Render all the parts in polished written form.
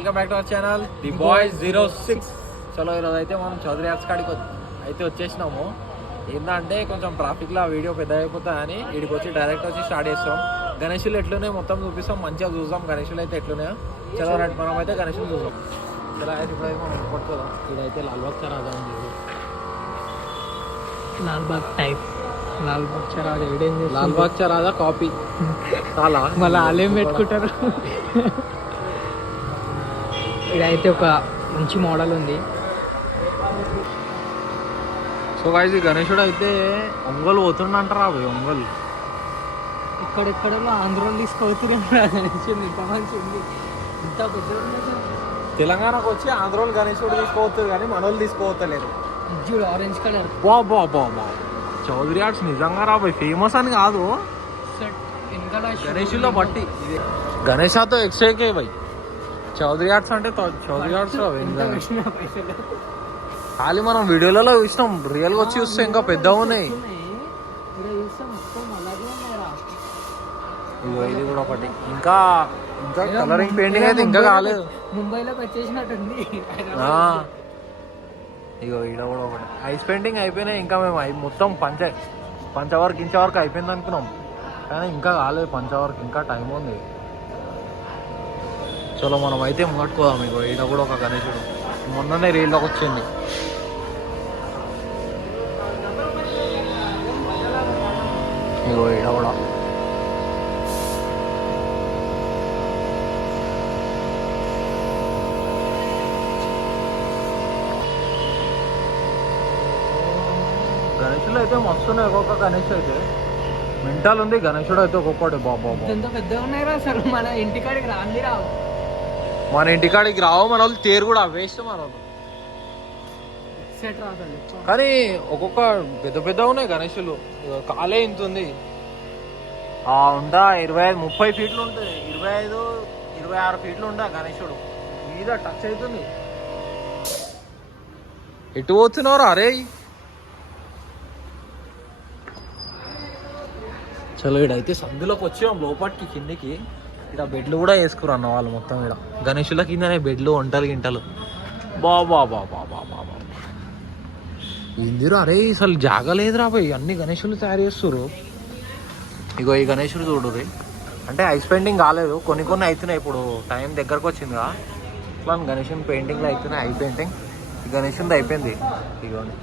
Welcome back to our channel the boys 06. చలో ఈరోజు అయితే మనం చౌదరి ఆర్ట్స్ కాడికి అయితే వచ్చేసినాము. ఏంటంటే కొంచెం ట్రాఫిక్లో ఆ వీడియో పెద్ద అయిపోతుందని వీడికి వచ్చి డైరెక్ట్ వచ్చి స్టార్ట్ చేస్తాం. గణేషులు ఎట్లున్నాయి మొత్తం చూపిస్తాం, మంచిగా చూద్దాం గణేషులు అయితే ఎట్లున్నాయో. చలో రైట్ మనం అయితే గణేషులు చూద్దాం. చలో అయితే ఇప్పుడైతే మనం పట్టుకోదాం. ఇదైతే లాల్బాగ్ చరాజా ఉంది. లాల్బాగ్ టైప్ లాల్బాగ్ చరాజా ఎవిడెన్స్ లాల్బాగ్ చరాజా కాపీ చాలా మళ్ళీ ఆలయం పెట్టుకుంటారు. ఇదైతే ఒక మంచి మోడల్ ఉంది. సో గైస్ ఈ గణేశుడు అయితే ఒంగోలు పోతుండంటారా అవి ఒంగోలు ఇక్కడెక్కడ ఆంధ్రలో తీసుకుపోతున్నారు. గణేశుడు ఇంత మంచి ఉంది, ఇంత పెద్ద తెలంగాణకు వచ్చి ఆంధ్రోలు గణేశుడు తీసుకోవచ్చు కానీ మనోళ్ళు తీసుకోవతలేరు. చూడు ఆరెంజ్ కలర్. బా చౌదరి ఆర్ట్స్ నిజంగా రాబోయ్ ఫేమస్ అని కాదు, గణేషుల్లో బట్టి గణేశాతో ఎక్స్ట్రాకే బై చౌదరి ఆర్ట్స్ అంటే చౌదరి ఆర్ట్స్ ఖాళీ మనం వీడియోలలో చూసినాం, రియల్గా వచ్చి చూస్తే ఇంకా పెద్దగా ఉన్నాయి. ఇగో ఇది కూడా ఒకటి, ఇంకా ఇంకా కలరింగ్ పెయింటింగ్ అయితే ఇంకా కాలేదు. ముంబైలోకి వచ్చేసినట్టుంది. ఇగో ఈడ కూడా ఒకటి ఐస్ పెయింటింగ్ అయిపోయినాయి. ఇంకా మేము మొత్తం పంచవర్క్ ఇంచవర్క్ అయిపోయింది అనుకున్నాం, కానీ ఇంకా కాలేదు పంచవర్క్, ఇంకా టైం ఉంది. చలో మనం అయితే ముట్టుకోదాం. ఇగో ఈడ కూడా ఒక గణేశుడు మొన్ననే రీల్లోకి వచ్చింది. ఇగో ఈడ కూడా గణేశులు అయితే మస్తున్నాయి. ఒక్కొక్క గణేష్ అయితే మెంటల్ ఉంది, గణేశుడు అయితే ఒక్కొక్కటి బాబా పెద్దగా ఉన్నాయిరా అసలు. మన ఇంటికాడికి రాంది రావు, మన ఇంటికాడికి రావు, మన వాళ్ళు తేరు కూడా వేస్ట్ మన వాళ్ళు. కానీ ఒక్కొక్క పెద్ద పెద్ద ఉన్నాయి గణేశులు. కాలే ఇంత ఉంది, ఉంటా 25-30 ఫీట్లు ఉంటుంది, 25-26 ఫీట్లు ఉంటా గణేశుడు మీద టచ్ అవుతుంది. ఎటు పోతున్నారు అరే? చలో ఇడైతే సందులోకి వచ్చాం లోపలికి కిందికి. ఇక్కడ బెడ్లు కూడా వేసుకురు అన్న వాళ్ళు మొత్తం. ఇక్కడ గణేషుల కిందనే బెడ్లు, వంటలు గింటలు. బాబా ఇందిరు అరే అసలు జాగలేదురా పోయి, అన్ని గణేషులు తయారు చేస్తురు. ఇగో ఈ గణేషుడు చూడుర్రి, అంటే ఐస్ పెయింటింగ్ కాలేదు, కొన్ని అవుతున్నాయి. ఇప్పుడు టైం దగ్గరకు వచ్చిందిగా, ఇట్లా గణేషుని పెయింటింగ్లో అవుతున్నాయి. ఐ పెయింటింగ్ ఈ గణేషునిది అయిపోయింది. ఇగోండి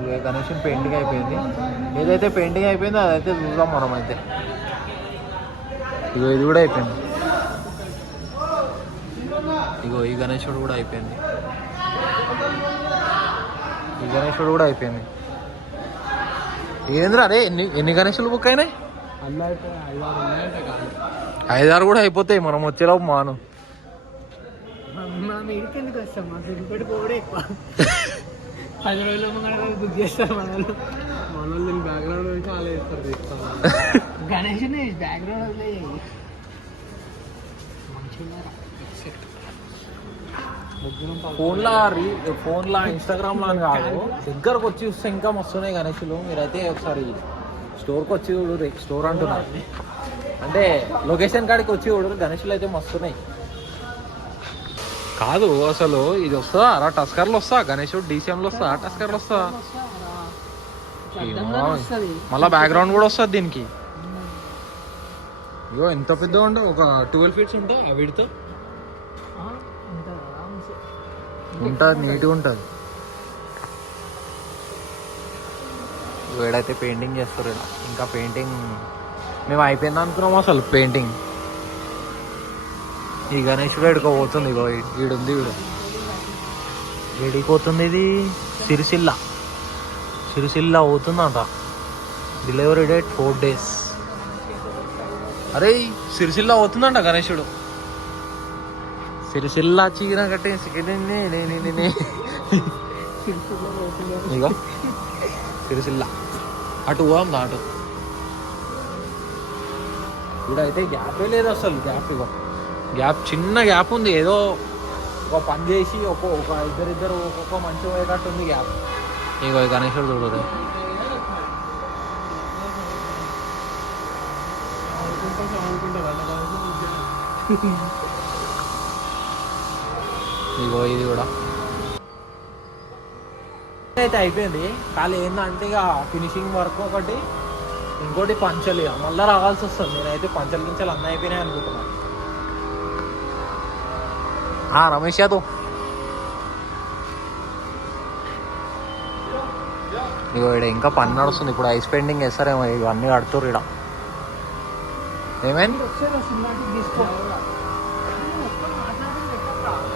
ఇక గణేషుని పెయింటింగ్ అయిపోయింది. ఏదైతే పెయింటింగ్ అయిపోయిందో అదైతే చూద్దాం మనం అయితే. ఇగో ఇది కూడా అయిపోయింది. ఇగో ఈ గణేశుడు కూడా అయిపోయింది. ఈ గణేశుడు కూడా అయిపోయింది. ఏంద్రా అరే ఎన్ని గణేశులు బుక్ అయినాయి? 5-6 కూడా అయిపోతాయి మనం వచ్చేలోపు. మాను పది రోజులు బుక్ చేస్తారు మనల్ని. బ్యాక్గ్రౌండ్ గణేష్ బ్యాక్గ్రౌండ్ ఫోన్లో ఇన్స్టాగ్రామ్లో అని కాదు, దగ్గరకు వచ్చి చూస్తే ఇంకా మస్తున్నాయి గణేషులు. మీరైతే ఒకసారి స్టోర్కి వచ్చి చూడు, స్టోర్ అంటున్నా అంటే లొకేషన్ కాడికి వచ్చి చూడరు, గణేషులు అయితే మస్తున్నాయి. కాదు అసలు ఇది వస్తుందా అలా టస్కర్లు వస్తా? గణేశుడు డీసీఎంలో వస్తా, టస్కర్లు వస్తా, మళ్ళీ బ్యాక్గ్రౌండ్ కూడా వస్తుంది దీనికి. ఇగో ఎంత పెద్దగా ఉంటే ఒక 12 ఫీట్స్ ఉంటా వీటితో ఉంటుంది, నీట్గా ఉంటుంది. వీడైతే పెయింటింగ్ చేస్తారు. ఇంకా పెయింటింగ్ మేము అయిపోయింది అనుకున్నాము అసలు పెయింటింగ్. ఈ గణేశుడు ఎడుకోబోతుంది. ఇగో వీడుంది, వీడిపోతుంది. ఇది సిరిసిల్ల పోతుందంట. Delivery date 4 days. అరే సిరిసిల్ల పోతుందంట గణేశుడు. సిరిసిల్ల చీర కట్టేసి ఇగో సిరిసిల్ల అటు పోదాం. అటు ఇప్పుడైతే గ్యాపే లేదు అసలు. గ్యాప్ చిన్న గ్యాప్ ఉంది, ఏదో ఒక పని చేసి ఒక ఇద్దరిద్దరు ఒక్కొక్క మంచి పోయేటట్టు ఉంది గ్యాప్. ఇగో గణేశుడు చూడరు. ఇగో ఇది కూడా అయితే అయిపోయింది. ఖాళీ ఏంటంటే ఇక ఫినిషింగ్ వర్క్ ఒకటి, ఇంకోటి పంచలు. ఇక మళ్ళీ రావాల్సి వస్తుంది. నేనైతే పంచలు గించలు అన్నీ అయిపోయినాయి అనుకుంటున్నాను. రమేష్ యాదవ్ ఇగో ఇక్కడ ఇంకా పని నడుస్తుంది. ఇప్పుడు ఐస్ పెయింటింగ్ వేస్తారేమో. ఇవన్నీ కడుతుర్రు ఇక్కడ. ఏమైంది?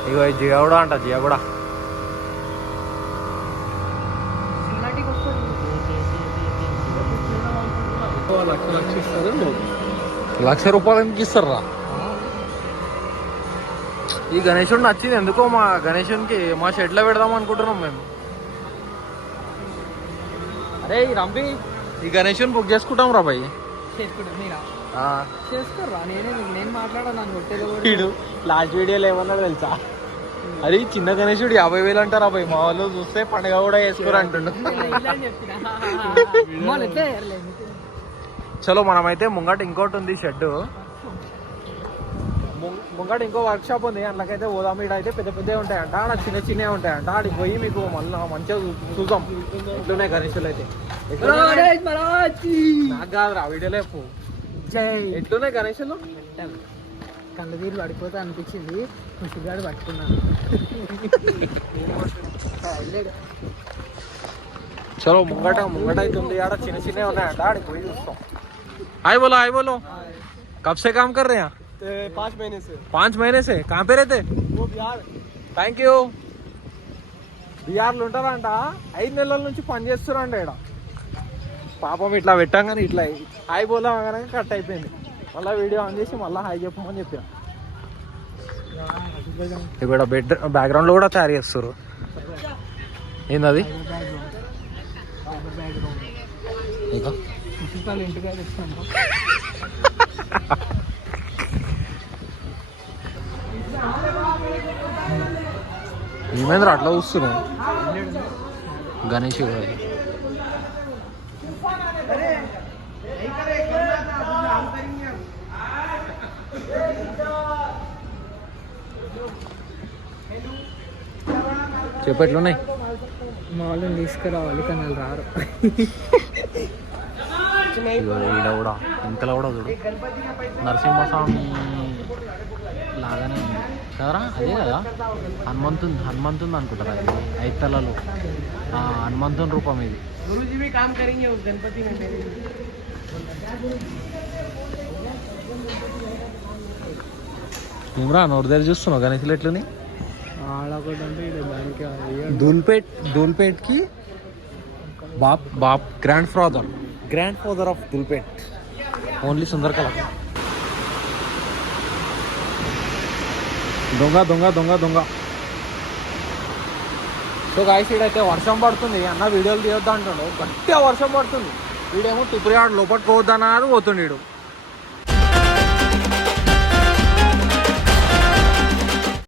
ఇగో జియా కూడా అంట. జియా కూడా ₹1,00,000 ఎందుకు ఇస్తారా? ఈ గణేశుడు నచ్చింది ఎందుకో. మా గణేశునికి మా షెడ్లో పెడదాం అనుకుంటున్నాం మేము. అరే ఈ రంపి ఈ గణేశుని బుక్ చేసుకుంటాం రా భయ్. నేను మాట్లాడాను. లాస్ట్ వీడియోలో ఏమన్నాడు తెలుసా? అది చిన్న గణేశుడు 50,000 అంటారా భయ్. మా వాళ్ళు చూస్తే పండుగ కూడా వేసుకోరు అంటుండు. చలో మనమైతే ముంగట ఇంకోటి ఉంది షెడ్. ముంగట ఇంకో వర్క్ షాప్ ఉంది. అందులోకైతే పోదాం. ఇక్కడ అయితే పెద్ద పెద్దవి ఉంటాయంట, ఆడ చిన్న చిన్నవి ఉంటాయంట. ఆడికి పోయి మీకు మళ్ళీ మంచిగా చూద్దాం ఎట్లున్నాయి గణేశులు అయితే. నాకు కాదురా వీడియోలో ఎట్లున్నాయి గణేశులు. కళ్ళ తీరు పడిపోతే అనిపించింది. ముసుగాడు పట్టుకున్నాను. చలో ముంగట అయితే ఉంది. ఆడ చిన్న చిన్నవి ఉన్నాయంట, ఆడికి పోయి చూస్తాం. హాయ్ बोलो कब से काम कर रहे हैं? 5 महीने से. 5 महीने से कहाँ पे रहते? वो बिहार. Thank you. బీహార్లో ఉంటారంట. 5 నెలల నుంచి పని చేస్తారంట ఇక్కడ. పాపం ఇట్లా పెట్టంగానే ఇట్లా హాయ్ బోలా అనగానే కట్ అయిపోయింది. మళ్ళీ వీడియో ఆన్ చేసి మళ్ళీ హాయ్ చెప్పమని చెప్పా. ఇక్కడ బ్యాక్గ్రౌండ్లో కూడా తయారు చేస్తారు. ఏందది? ఇంకా ఇంటికి తెచ్చాను. ఏమైంది అట్లా చూస్తున్నావు? గణేష్ చెప్పు ఎట్లున్నాయి? మా వాళ్ళని తీసుకురావాలి కానీ వాళ్ళు రారు. ఈడ కూడా ఇంతలో కూడా చూడు నరసింహస్వామి లాగానే ఉంది కదరా. అదే కదా హనుమంతుంది అనుకుంటారా? అది 5 తలలు హనుమంతుని రూపం ఇది. ఏమరా నోరు దగ్గర చూస్తున్నావు గణేశులు ఎట్లని? దూల్పేట్కి బాప్ grand father of Dhoolpet only సుందరకళ. దొంగ. సో గాయస్ ఇడైతే వర్షం పడుతుంది. అన్న వీడియోలు తీయొద్దా అంటాడు. గట్టిగా వర్షం పడుతుంది. వీడేమో టిప్పురి ఆడు లోపలికి పోవద్దన్నారు పోతుండీడు.